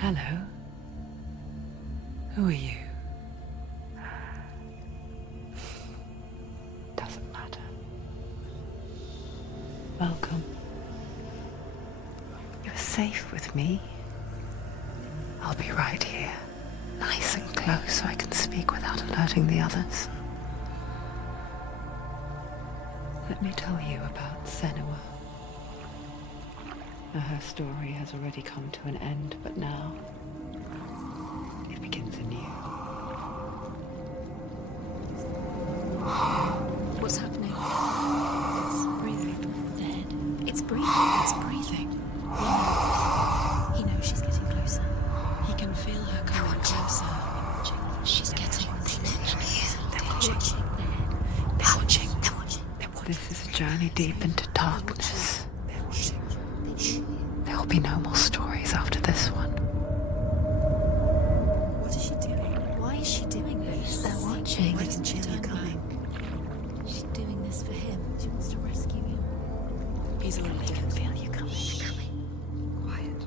Hello. Who are you? Doesn't matter. Welcome. You're safe with me. I'll be right here, nice and close so I can speak without alerting the others. Let me tell you about Senua. Her story has already come to an end, but now it begins anew. What's happening? It's breathing. Dead. It's breathing. It's breathing. Yeah. He knows she's getting closer. He can feel her coming closer. She's getting closer. They're watching. They're watching. They're watching. This is a journey deep into darkness. There will be no more stories after this one. What is she doing? Why is she doing this? They're watching. Why doesn't she turn coming? She's doing this for him. She wants to rescue him. He's already dead. I can feel you coming. Quiet.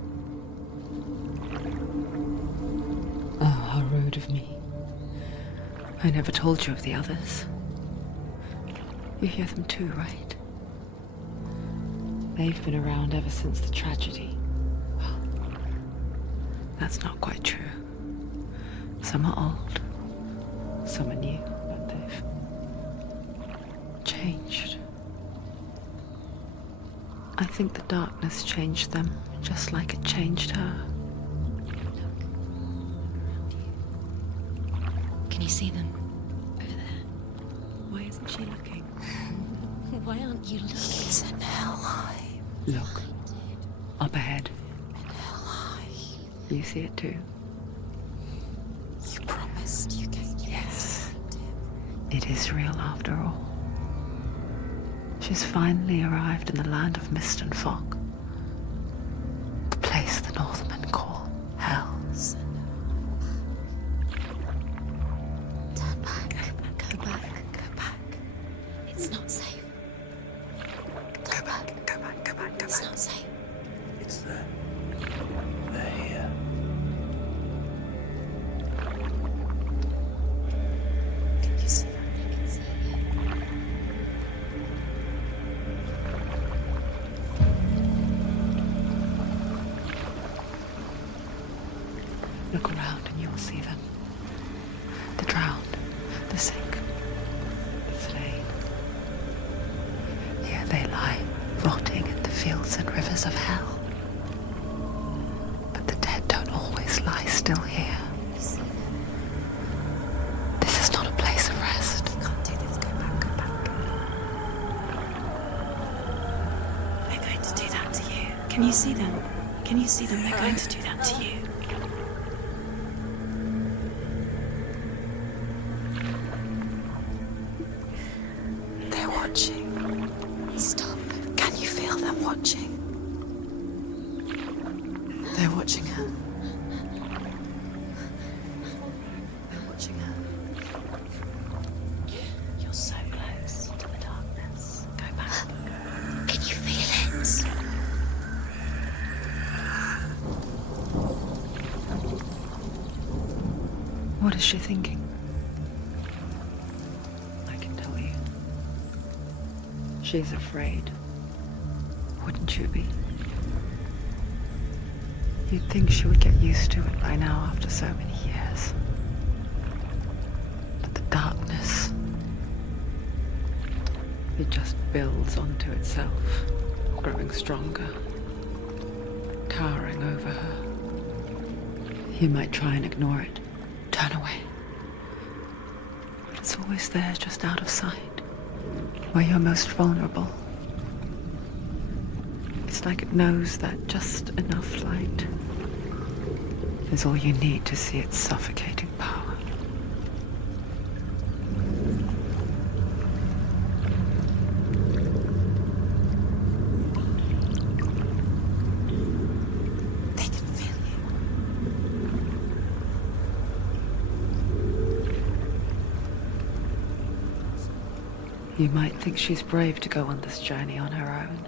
Oh, how rude of me. I never told you of the others. You hear them too, right? They've been around ever since the tragedy. Well, that's not quite true. Some are old, some are new, but they've changed. I think the darkness changed them, just like it changed her. Can you see them? Over there. Why isn't she looking? Why aren't you looking? It's an hellhide. Look, up ahead. An hellhide. You see it too? You promised you gave me. Yes. It is real after all. She's finally arrived in the land of mist and fog. The place the Northmen call Hell. Turn back. Go back. Go back. It's not safe. Go back. Go back. Go back. Go It's back. not safe. It's there. They're here. You see them? I can see you. Look around and you will see them. The drowned, the sick, the slain. Here they lie, rotting in the fields and rivers of hell. But the dead don't always lie still here. You see them. This is not a place of rest. You can't do this. Go back. Go back. They're going to do that to you. Can you see them? Can you see them? They're going to do that to you. They're watching. Stop. Can you feel them watching? They're watching her. They're watching her. You're so close to the darkness. Go back. Can you feel it? What is she thinking? I can tell you. She's afraid. Wouldn't you be? You'd think she would get used to it by now after so many years. But the darkness, it just builds onto itself, growing stronger, towering over her. You might try and ignore it, turn away. But it's always there, just out of sight, where you're most vulnerable. It's like it knows that just enough light is all you need to see its suffocating power. They can feel you. You might think she's brave to go on this journey on her own,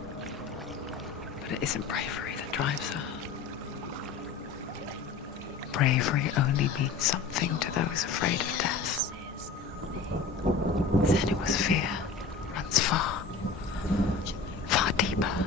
but it isn't bravery that drives her. bravery only means something to those afraid of death, then it was fear runs far, far deeper.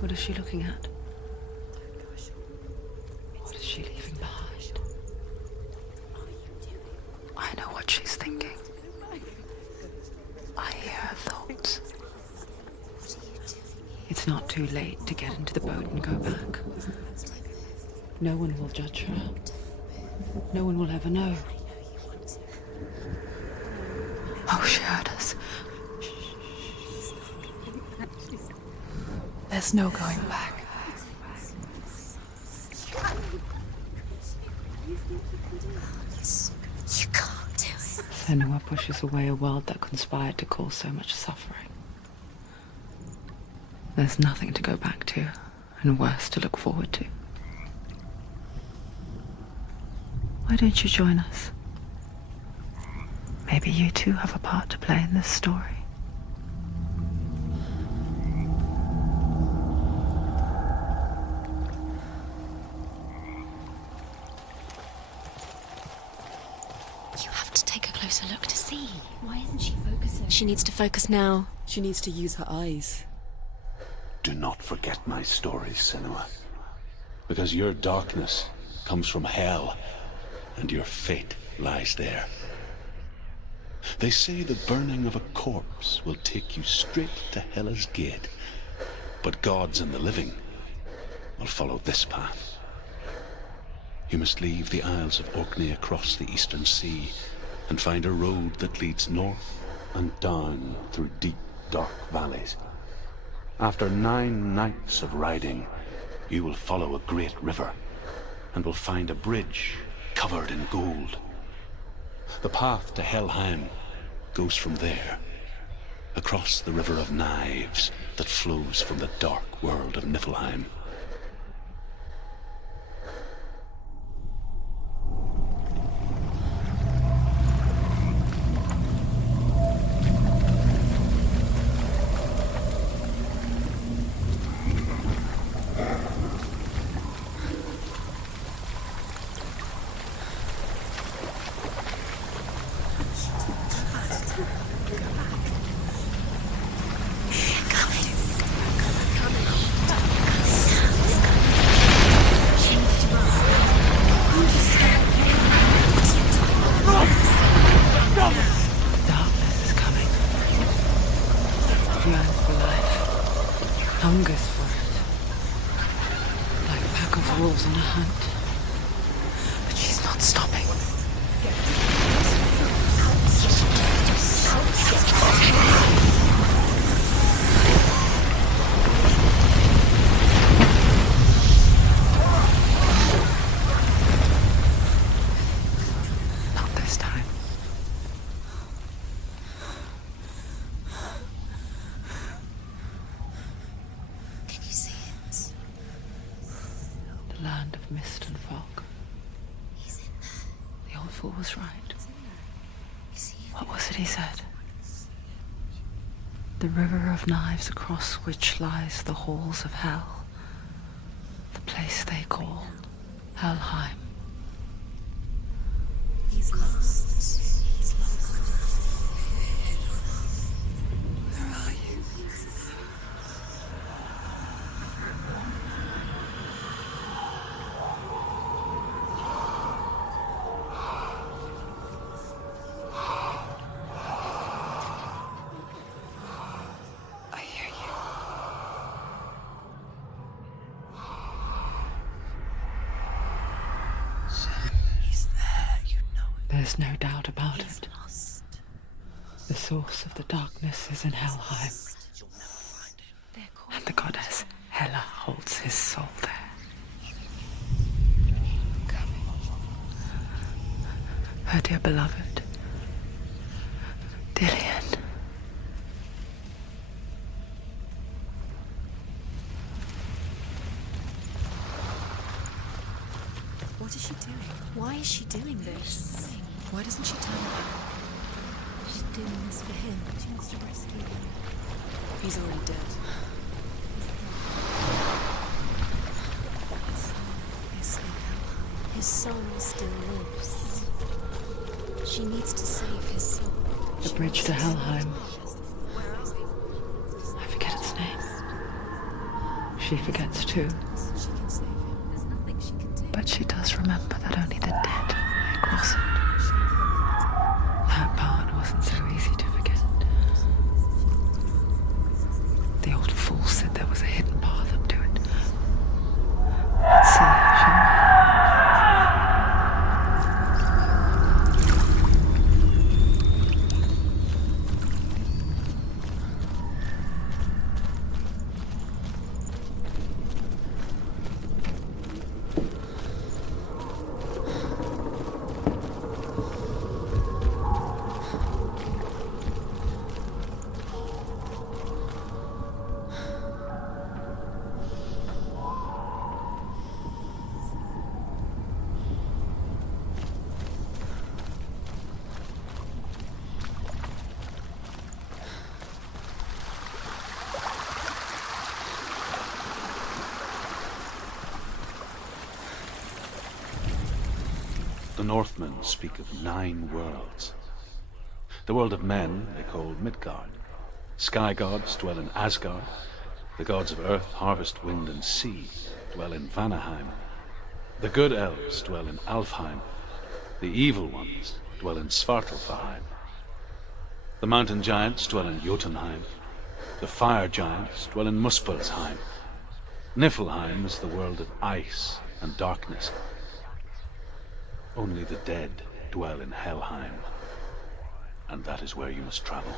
What is she looking at? What is she leaving behind? I know what she's thinking. I hear her thoughts. It's not too late to get into the boat and go back. No one will judge her. No one will ever know. Oh, she heard us. There's no going back. You can't do it. Senua pushes away a world that conspired to cause so much suffering. There's nothing to go back to, and worse to look forward to. Why don't you join us? Maybe you too have a part to play in this story. You have to take a closer look to see. Why isn't she focusing? She needs to focus now. She needs to use her eyes. Do not forget my stories, Senua. Because your darkness comes from hell, and your fate lies there. They say the burning of a corpse will take you straight to Hela's gate, but gods and the living will follow this path. You must leave the Isles of Orkney across the eastern sea and find a road that leads north and down through deep, dark valleys. After 9 nights of riding, you will follow a great river and will find a bridge covered in gold. The path to Helheim goes from there, across the River of Knives that flows from the dark world of Niflheim. Darkness is coming. Yearns for life. Hungers for it. Like a pack of wolves on a hunt. But she's not stopping. Not this time. Can you see it? The land of mist and fog. He's in there. The old fool was right. You see him? What was it he said? The river of knives across which lies the halls of hell. The place they call Helheim. He's lost. He's lost. Where are you? I hear you. He's there, you know it. There's no doubt about He's it. lost. The source of the darkness is in Helheim, You'll never find him. and the goddess Hela holds his soul there. Her dear beloved, Dillian. What is she doing? Why is she doing this? Why doesn't she tell him? She's doing this for him. She wants to rescue him. He's already dead. His soul still lives. She needs to save his soul. The bridge to Helheim. I forget its name. She forgets too. She can save him. There's nothing she can do. But she does remember that only the dead may cross it. That part wasn't so easy to forget. The old fool said there was a hidden path up to it. Let's see, shall we? The Northmen speak of 9 worlds. The world of men they call Midgard. Sky gods dwell in Asgard. The gods of earth, harvest, wind, and sea dwell in Vanaheim. The good elves dwell in Alfheim. The evil ones dwell in Svartalfheim. The mountain giants dwell in Jotunheim. The fire giants dwell in Muspelheim. Niflheim is the world of ice and darkness. Only the dead dwell in Helheim, and that is where you must travel.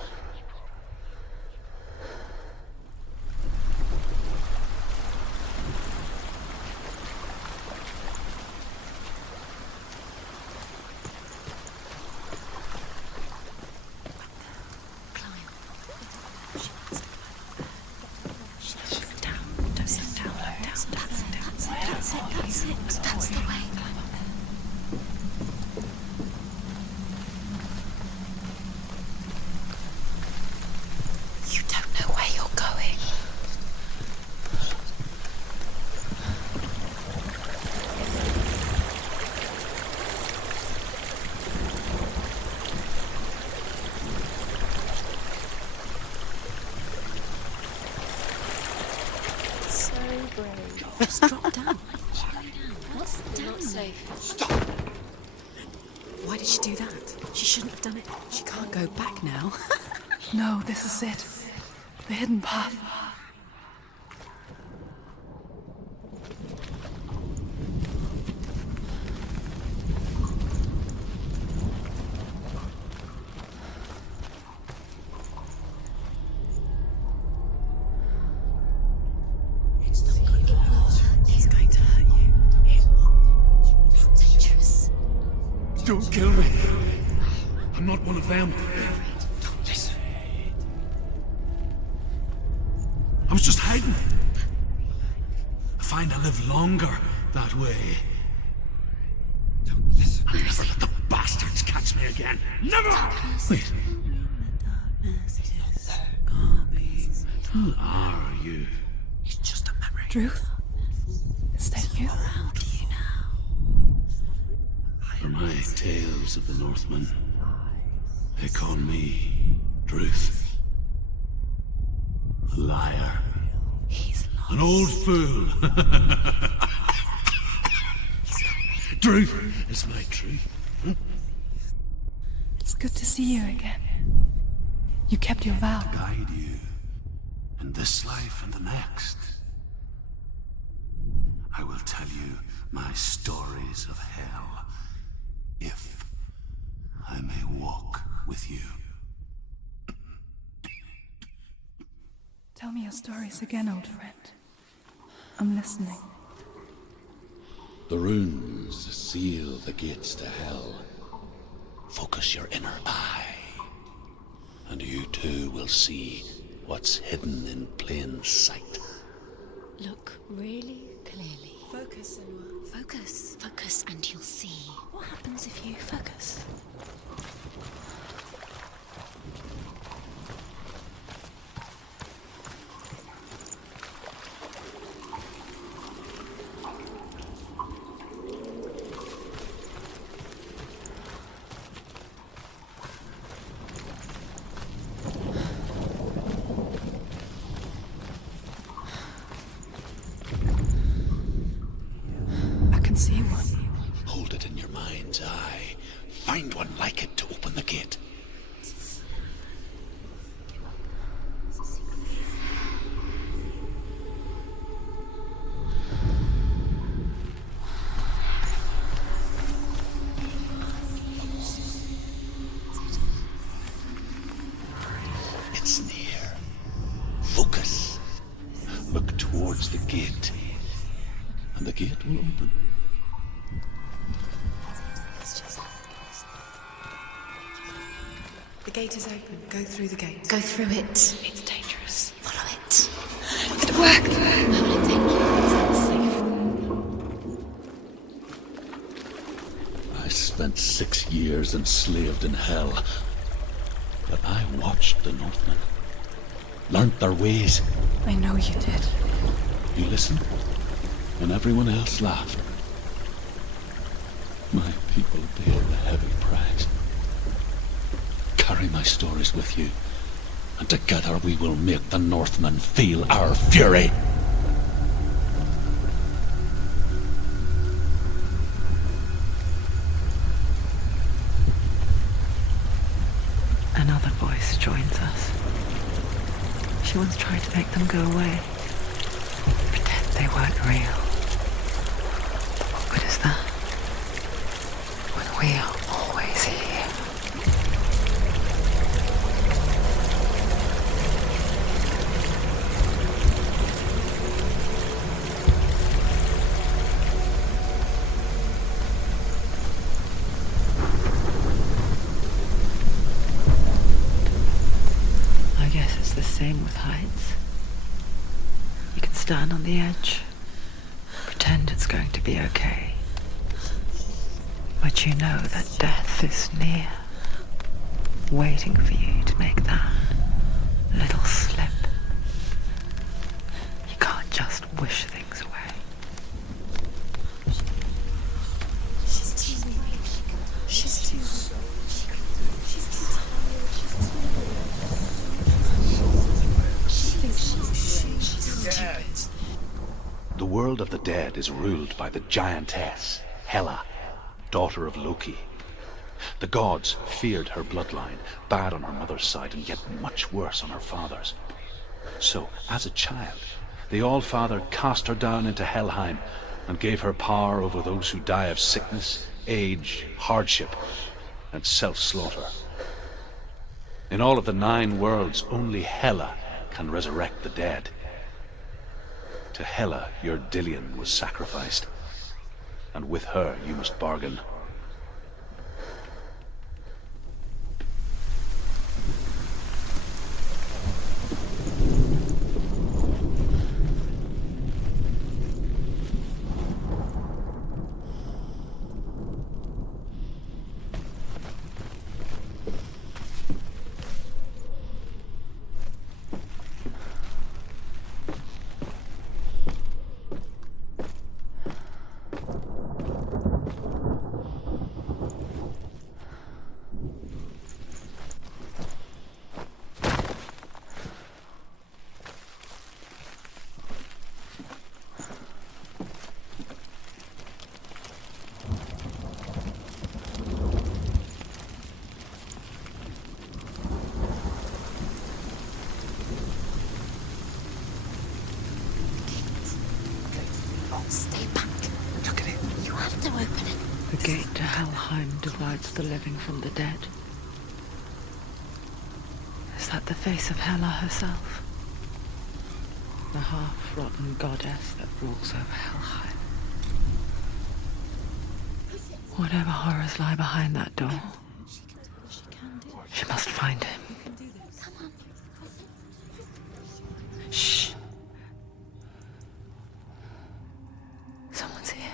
That's the way. You don't know where you're going. So brave. Just drop down. What's down? Not safe. Stop! Why did she do that? She shouldn't have done it. She can't go back now. No, this is it. The hidden path. He's going to hurt you. It's dangerous. Don't kill me. I'm not one of them. Don't listen. I was just hiding. I find I live longer that way. Don't listen. I'll never let the bastards catch me again. Never! Wait. Who are you? It's just a memory. Druth? Is that you? For my tales of the Northmen, they call me Druth. A liar. He's lost. An old fool. Truth is my truth. It's good to see you again. You kept your vow. Guide you in this life and the next. I will tell you my stories of hell, if I may walk with you. Tell me your stories again, old friend. I'm listening. The runes seal the gates to hell. Focus your inner eye, and you too will see what's hidden in plain sight. Look really clearly. Focus, Senua. Focus. Focus and you'll see. What happens if you focus? I can see one. Hold it in your mind's eye. Find one like it to open the gate. It's near. Focus. Look towards the gate, and the gate will open. The gate is open. Go through the gate. Go through it. It's dangerous. Follow it. It worked. How will it take you? It's safe. I spent 6 years enslaved in hell, but I watched the Northmen, learnt their ways. I know you did. You listened, and everyone else laughed. My people paid the heavy price. Carry my stories with you, and together we will make the Northmen feel our fury. Another voice joins us. She once tried to make them go away. Pretend they weren't real. What good is that? When we are always here. I guess it's the same with heights. You can stand on the edge, pretend it's going to be okay. But you know that death is near, waiting for you to make that little slip. You can't just wish things away. She's too weak. She's too The world of the dead is ruled by the giantess, Hela, daughter of Loki. The gods feared her bloodline, bad on her mother's side and yet much worse on her father's. So, as a child, the All-Father cast her down into Helheim and gave her power over those who die of sickness, age, hardship, and self-slaughter. In all of the 9 worlds, only Hela can resurrect the dead. To Hela, your Dillion was sacrificed, and with her you must bargain. Stay back. Look at it. You have to open it. The gate to Helheim divides the living from the dead. Is that the face of Hela herself? The half-rotten goddess that rules over Helheim. Whatever horrors lie behind that door, she must find him. Shh. Someone's here.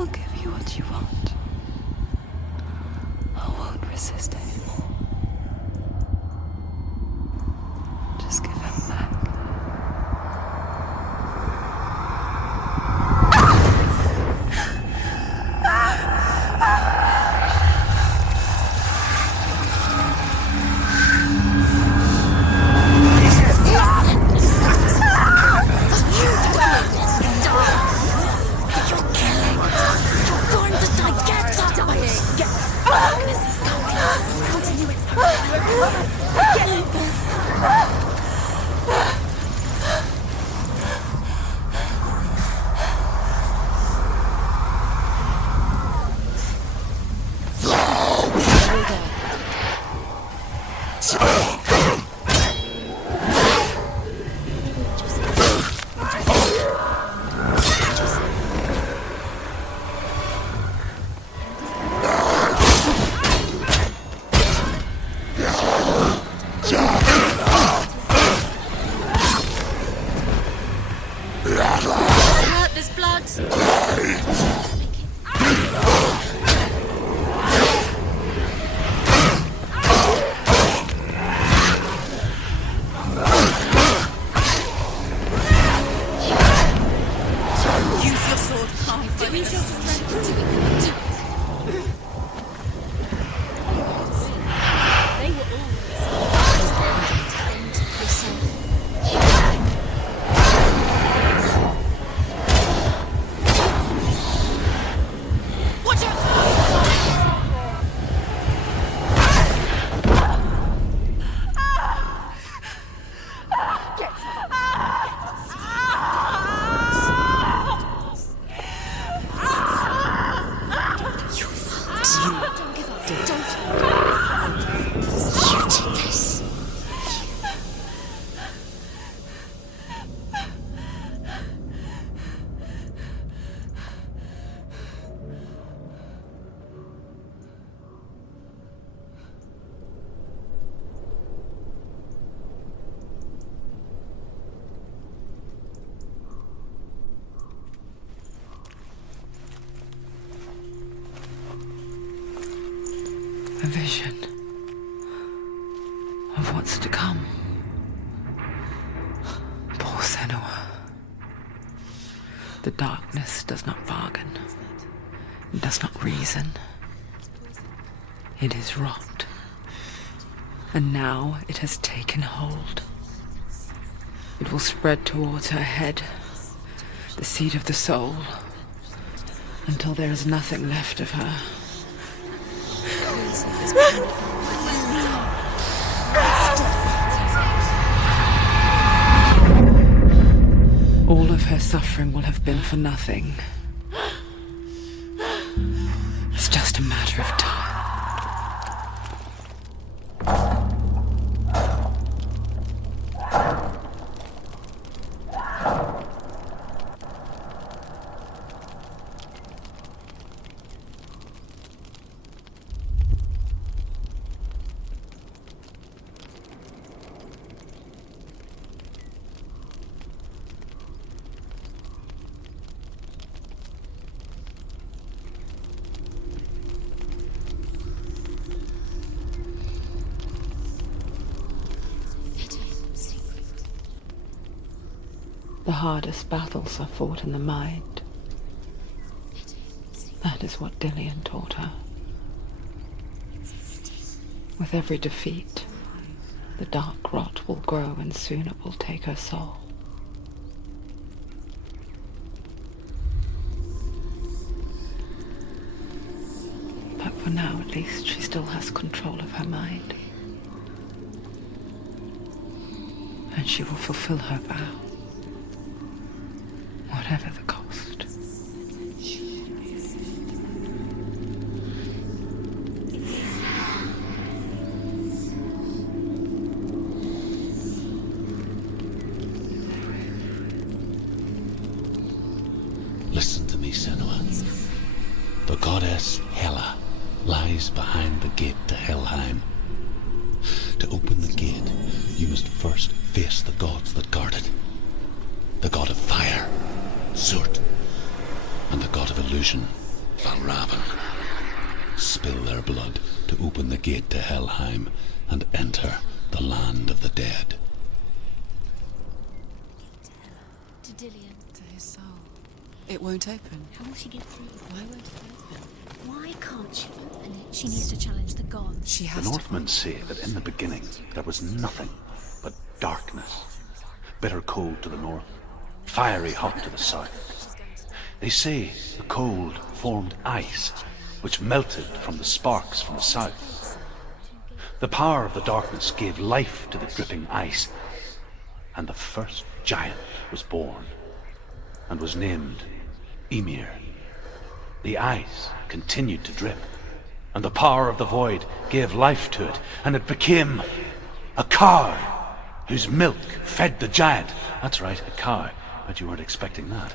I'll give you what you want. I won't resist anymore. Just give him back. There's blood. Use your sword. Use your strength. They were all Watch out! Don't give up. Don't. You did this. A vision of what's to come. Poor Senua. The darkness does not bargain. It does not reason. It is rot. And now it has taken hold. It will spread towards her head, the seat of the soul, until there is nothing left of her. All of her suffering will have been for nothing. It's just a matter of time. The hardest battles are fought in the mind. That is what Dillian taught her. With every defeat, the dark rot will grow and soon it will take her soul. But for now, at least, she still has control of her mind. And she will fulfill her vow, whatever the cost. Listen to me, Senua. The goddess Hela lies behind the gate to Helheim. To open the gate, you must first face the gods that guard it. The god of fire, Zurt, and the god of illusion, Valravan. Spill their blood to open the gate to Helheim and enter the land of the dead. To Dillian. To his soul. It won't open. How will she get through? Why won't it open? Why can't she open it? She needs to challenge the gods. She The has to. Northmen say that in the beginning there was nothing but darkness. Bitter cold to the north, fiery hot to the south. They say the cold formed ice, which melted from the sparks from the south. The power of the darkness gave life to the dripping ice, and the first giant was born, and was named Ymir. The ice continued to drip, and the power of the void gave life to it, and it became a cow whose milk fed the giant. That's right, a cow. But you weren't expecting that.